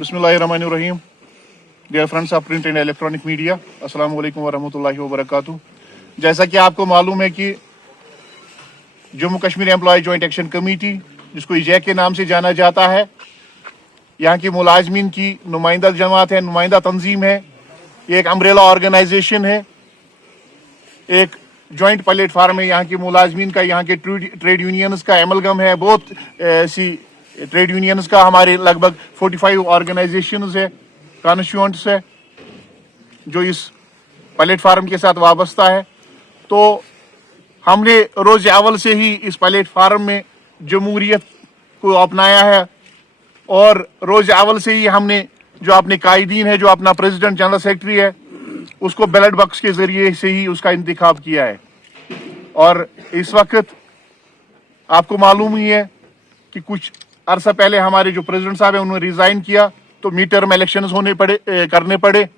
बिस्मिल्लाहिर्रहमानिर्रहीम। Dear friends of print and electronic media, अस्सलाम वालेकुम वरहमतुल्लाहि वबरकातुहू। जैसा कि आपको मालूम है कि Jammu Kashmir employ joint action committee, जिसको इजैक के नाम से जाना जाता है, यहाँ की मुलाजमीन की नुमाइंदा जमात है, नुमाइंदा तंजीम है। ये एक अम्ब्रेला ऑर्गेनाइजेशन है, एक जॉइंट प्लेटफार्म है। यहाँ की मुलाजमीन का, यहाँ के ट्रेड यूनियंस का एमलगम है। बहुत सी ट्रेड यूनियंस का हमारे लगभग 45 ऑर्गेनाइजेशंस है, कॉन्स्टिट्यूएंट्स है, जो इस प्लेटफार्म के साथ वाबस्ता है। तो हमने रोज अव्वल से ही इस प्लेटफार्म में जमहूरियत को अपनाया है और रोज अव्वल से ही हमने जो अपने कायदीन है, जो अपना प्रेसिडेंट जनरल सेक्रेटरी है, उसको बैलेट बॉक्स के जरिए से ही उसका इंतखाब किया है। और इस वक्त आपको मालूम ही है कि कुछ अरसा पहले हमारे जो प्रेसिडेंट साहब है उन्होंने रिजाइन किया, तो मिड टर्म इलेक्शन करने पड़े।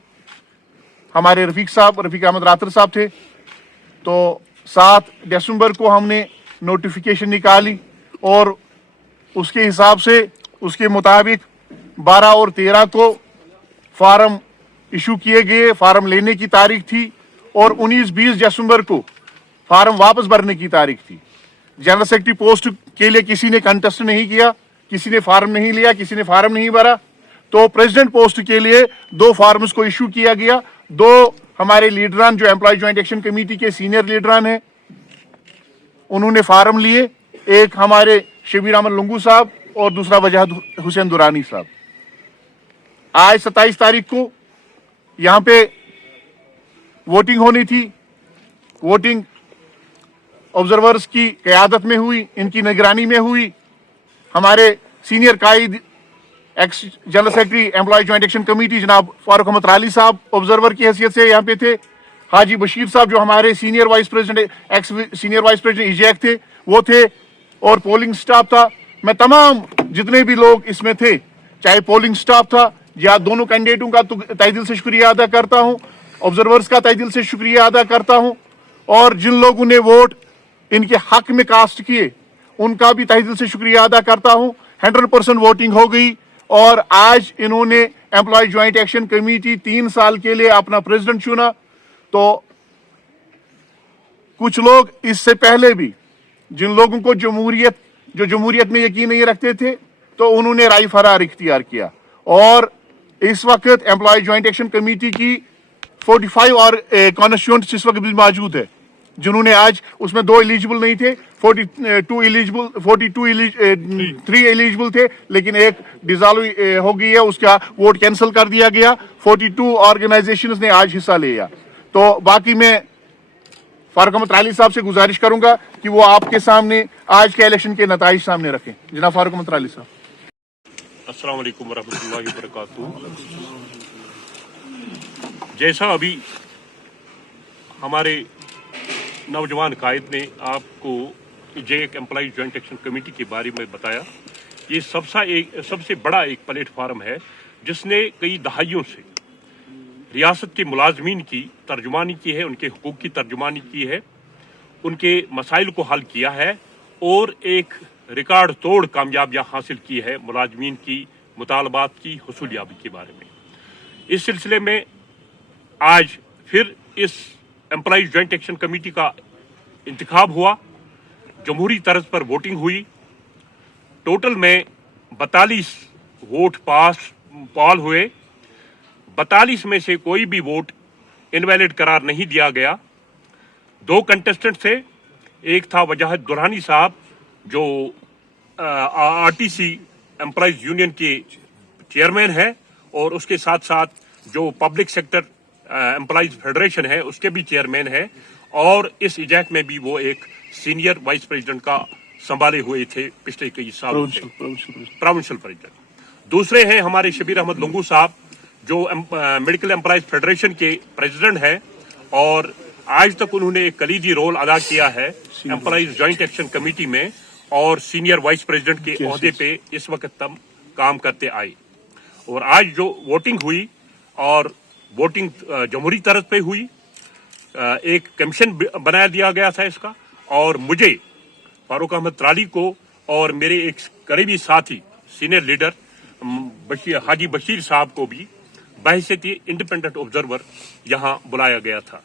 हमारे रफीक अहमद रातर साहब थे। तो 7 दिसंबर को हमने नोटिफिकेशन निकाली और उसके हिसाब से, उसके मुताबिक 12 और 13 को फार्म इशू किए गए। फार्म लेने की तारीख थी और 19-20 दिसंबर को फार्म वापस भरने की तारीख थी। जनरल सेक्रेटरी पोस्ट के लिए किसी ने कंटेस्ट नहीं किया, किसी ने फार्म नहीं लिया, किसी ने फार्म नहीं भरा। तो प्रेसिडेंट पोस्ट के लिए 2 फार्म्स को इशू किया गया। 2 हमारे लीडरान, जो एम्प्लॉय ज्वाइंट एक्शन कमेटी के सीनियर लीडरान हैं, उन्होंने फार्म लिए। एक हमारे शबीर अहमद लुंगू साहब और दूसरा वजाहत हुसैन दुरानी साहब। आज 27 तारीख को यहाँ पे वोटिंग होनी थी। वोटिंग ऑब्जर्वर्स की क़यादत में हुई, इनकी निगरानी में हुई। हमारे सीनियर कायद, ex general secretary employ joint action committee जनाब फारूक अहमद राली साहब ऑब्जर्वर की हैसियत से यहाँ पे थे। हाजी बशीर साहब, जो हमारे senior vice president, x senior vice president Isaac थे, वो थे। और पोलिंग स्टाफ था। मैं तमाम जितने भी लोग इसमें थे, चाहे पोलिंग स्टाफ था या दोनों कैंडिडेटों का, तो तहे दिल से शुक्रिया अदा करता हूँ। ऑब्जर्वर्स का तहे दिल से शुक्रिया अदा करता हूँ। और जिन लोगों ने वोट इनके हक में कास्ट किए, उनका भी तहे दिल से शुक्रिया अदा करता हूँ। 100% वोटिंग हो गई और आज इन्होंने एम्प्लॉय ज्वाइंट एक्शन कमेटी 3 साल के लिए अपना प्रेसिडेंट चुना। तो कुछ लोग इससे पहले भी, जिन लोगों को जमहूरियत में यकीन नहीं रखते थे, तो उन्होंने राय फरार इख्तियार किया। और इस वक्त एम्प्लॉय ज्वाइंट एक्शन कमेटी की 45 और कॉन्स्टिट्यूएंट्स इस वक्त भी मौजूद है, जिन्होंने आज, उसमें 2 एलिजिबल नहीं थे, 3 एलिजिबल थे, लेकिन एक डिसॉल्व हो गई है, उसका वोट कैंसिल कर दिया गया। 42 ऑर्गेनाइजेशंस ने आज हिस्सा लिया। तो बाकी मैं फारूक अहमद राली साहब से गुजारिश करूंगा कि वो आपके सामने आज के इलेक्शन के नताइज सामने रखें। जनाब फारूक अहमद राली साहब। अस्सलाम वालेकुम वरहमतुल्लाहि वबरकातुहू। जैसा अभी हमारे नौजवान कायद ने आपको EJAC employ joint action committee के बारे में बताया, ये सबसे बड़ा एक प्लेटफार्म है जिसने कई दहाइयों से रियासत के मुलाजमीन की तर्जुमानी की है, उनके हुकूक की तर्जुमानी की है, उनके मसाइल को हल किया है और एक रिकॉर्ड तोड़ कामयाबियाँ हासिल की है मुलाजमीन की मुतालबात की हुसूलियाबी के बारे में। इस सिलसिले में आज फिर इस एम्प्लॉय जॉइंट एक्शन कमेटी का इंतखाब हुआ, जमहूरी तर्ज पर वोटिंग हुई। टोटल में 42 वोट पॉल हुए। 42 में से कोई भी वोट इनवैलिड करार नहीं दिया गया। 2 कंटेस्टेंट थे, एक था वजाहत दुरानी साहब, जो आरटीसी एम्प्लॉयज यूनियन के चेयरमैन है, और उसके साथ साथ जो पब्लिक सेक्टर एम्प्लॉयज फेडरेशन है उसके भी चेयरमैन है, और इस इजैक में भी वो एक सीनियर वाइस प्रेसिडेंट का संभाले हुए थे पिछले कई सालों से, प्रोविंशियल प्रेसिडेंट। दूसरे हैं हमारे शबीर अहमद लुंगू साहब, जो मेडिकल एम्प्लॉयज फेडरेशन के प्रेसिडेंट हैं, और आज तक उन्होंने एक कलीदी रोल अदा किया है एम्प्लॉयज जॉइंट एक्शन कमेटी में, और सीनियर वाइस प्रेसिडेंट के ओहदे पे इस वक्त तक काम करते आए। और आज जो वोटिंग हुई, और वोटिंग जमहूरी तर्ज पे हुई, एक कमीशन बनाया दिया गया था इसका, और मुझे फारूक अहमद राली को और मेरे एक करीबी साथी सीनियर लीडर हाजी बशीर साहब को भी बहैसियत इंडिपेंडेंट ऑब्जर्वर यहाँ बुलाया गया था।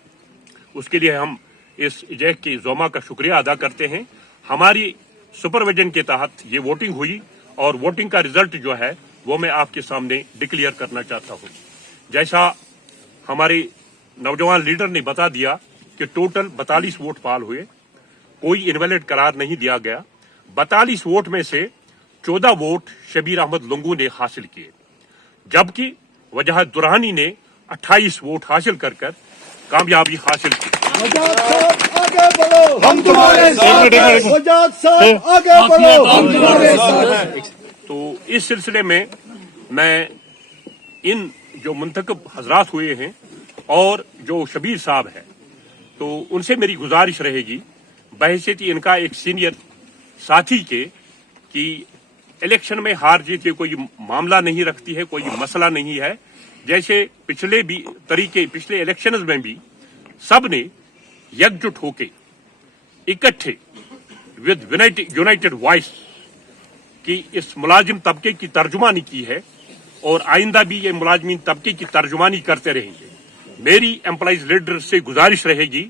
उसके लिए हम इस जैक के जोमा का शुक्रिया अदा करते हैं। हमारी सुपरविजन के तहत ये वोटिंग हुई और वोटिंग का रिजल्ट जो है वो मैं आपके सामने डिक्लेयर करना चाहता हूँ। जैसा हमारे नौजवान लीडर ने बता दिया कि टोटल 42 वोट पाल हुए, कोई इनवैलिड करार नहीं दिया गया। 42 वोट में से 14 वोट शबीर अहमद लुंगू ने हासिल किए, जबकि वजाहत दुरानी ने 28 वोट हासिल कर कामयाबी हासिल की। हम तुम्हारे साथ हैं। वजाहत साहब आगे बढ़ो, हम तुम्हारे साथ हैं। तो इस सिलसिले में मैं इन जो मुंतखब हजरात हुए हैं और जो शबीर साहब है, तो उनसे मेरी गुजारिश रहेगी बहैसियत इनका एक सीनियर साथी के कि इलेक्शन में हार जीत के कोई मामला नहीं रखती है, कोई मसला नहीं है। जैसे पिछले इलेक्शंस में भी सब ने एकजुट होके इकट्ठे विद यूनाइटेड वॉइस की इस मुलाजिम तबके की तर्जुमानी की है और आइंदा भी ये मुलाजमीन तबके की तर्जुमानी करते रहेंगे। मेरी एम्प्लॉइज लीडर से गुजारिश रहेगी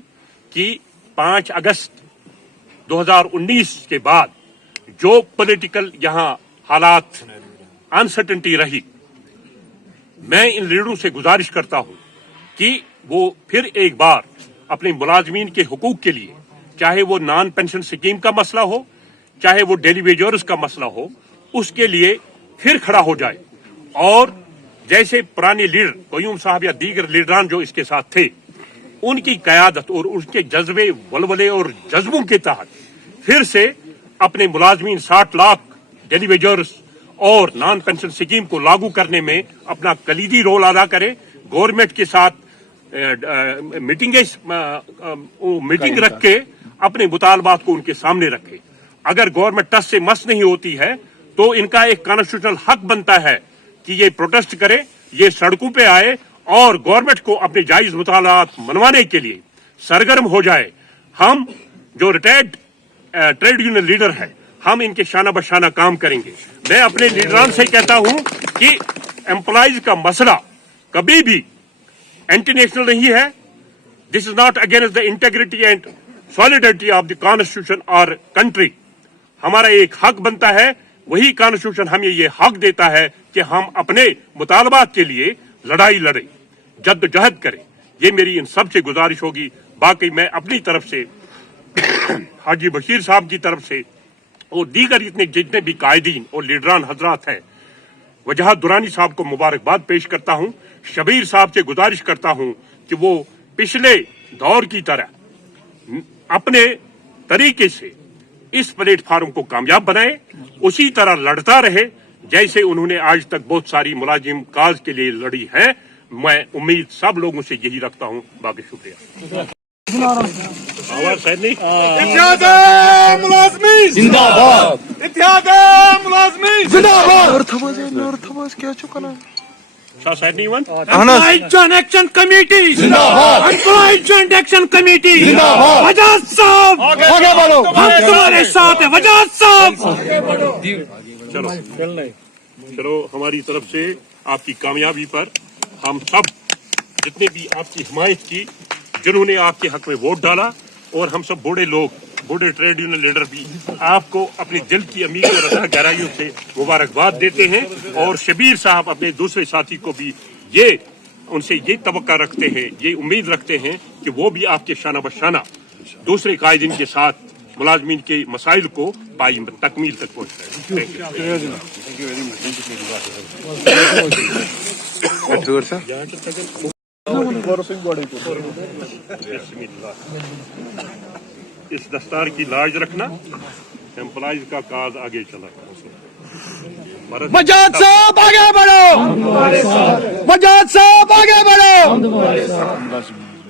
कि 5 अगस्त 2019 के बाद जो पॉलिटिकल यहाँ हालात अनसर्टेनिटी रही, मैं इन लीडरों से गुजारिश करता हूं कि वो फिर एक बार अपने मुलाजमीन के हुकूक के लिए, चाहे वो नॉन पेंशन स्कीम का मसला हो, चाहे वो डेली वेजर्स का मसला हो, उसके लिए फिर खड़ा हो जाए और जैसे पुराने लीडर क्यूम साहब या दीगर लीडरान जो इसके साथ थे, उनकी कयादत और उनके जज्बे, वलवले और जज्बों के तहत फिर से अपने मुलाजमीन 60 लाख डेली वेजर्स और नॉन पेंशन स्कीम को लागू करने में अपना कलीदी रोल अदा करे। गवर्नमेंट के साथ मीटिंग रख के अपने मुतालबात को उनके सामने रखे। अगर गवर्नमेंट टस से मस नहीं होती है तो इनका एक कॉन्स्टिट्यूशनल हक बनता है कि ये प्रोटेस्ट करे, ये सड़कों पे आए और गवर्नमेंट को अपने जायज मुतालबात मनवाने के लिए सरगर्म हो जाए। हम जो रिटायर्ड ट्रेड यूनियन लीडर है, हम इनके शाना बशाना काम करेंगे। मैं अपने लीडरान से कहता हूं कि एम्प्लॉइज का मसला कभी भी एंटी नेशनल नहीं है। This is not against the integrity and solidarity of the constitution और कंट्री। हमारा एक हक बनता है, वही कॉन्स्टिट्यूशन हमें ये हक देता है कि हम अपने मुतालबात के लिए लड़ाई लड़े, जद्दोजहद करें। ये मेरी इन सब से गुजारिश होगी। बाकी मैं अपनी तरफ से हाजी बशीर साहब की तरफ से और दीगर जितने भी कायदीन और लीडरान हजरात हैं, वजाहत दुरानी साहब को मुबारकबाद पेश करता हूं। शबीर साहब से गुजारिश करता हूं कि वो पिछले दौर की तरह अपने तरीके से इस प्लेटफार्म को कामयाब बनाए, उसी तरह लड़ता रहे जैसे उन्होंने आज तक बहुत सारी मुलाजिम काज के लिए लड़ी है। मैं उम्मीद सब लोगों से यही रखता हूं। बाकी शुक्रिया। आवाज शायद नहीं। इत्तेहादे मुलाजमीन जिंदाबाद, इत्तेहादे मुलाजमीन जिंदाबाद। क्या चुका शायद नहीं one. Employees joint action committee जिंदाबाद, एम्प्लॉइज जॉइंट एक्शन कमेटी जिंदाबाद। वजाहत साहब आगे बढ़ो, हम तुम्हारे साथ हैं। वजाहत साहब चलो हमारी तरफ से आपकी कामयाबी पर हम सब जितने भी आपकी हिमायत की, जिन्होंने आपके हक में वोट डाला, और हम सब बूढ़े लोग, बूढ़े ट्रेड यूनियन लीडर भी आपको अपने दिल की अमीर और रसा गहराइयों से मुबारकबाद देते हैं। और शबीर साहब अपने दूसरे साथी को भी उनसे ये तवक्का रखते हैं, ये उम्मीद रखते हैं कि वो भी आपके शाना बशाना दूसरे कायदीन के साथ मुलाजमीन के मसाइल को तकमील तक पहुँचाएं। इस दस्तार की लाज रखना, एम्प्लॉइज का काज आगे चला। वजाहत साहब आगे बढ़ो, वजाहत साहब आगे बढ़ो।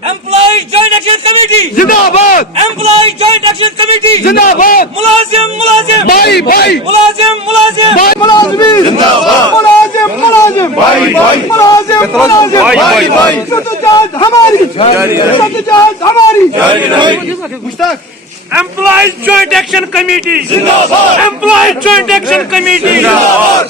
एम्प्लॉइज जॉइंट एक्शन कमेटी जिंदाबाद, एम्प्लॉइज जॉइंट एक्शन कमेटी जिंदाबाद। मुलाजिम मुलाजिम भाई भाई, मुलाजिम मुलाजिम भाई मुलाजमीन जिंदाबाद, मुलाजिम मुलाजिम भाई भाई, मुलाजिम मुलाजिम भाई भाई। जद्दोजहद हमारी जारी है, जद्दोजहद हमारी जारी है। Mushtaq employees joint action committee जिंदाबाद, एम्प्लॉइज जॉइंट एक्शन कमेटी जिंदाबाद।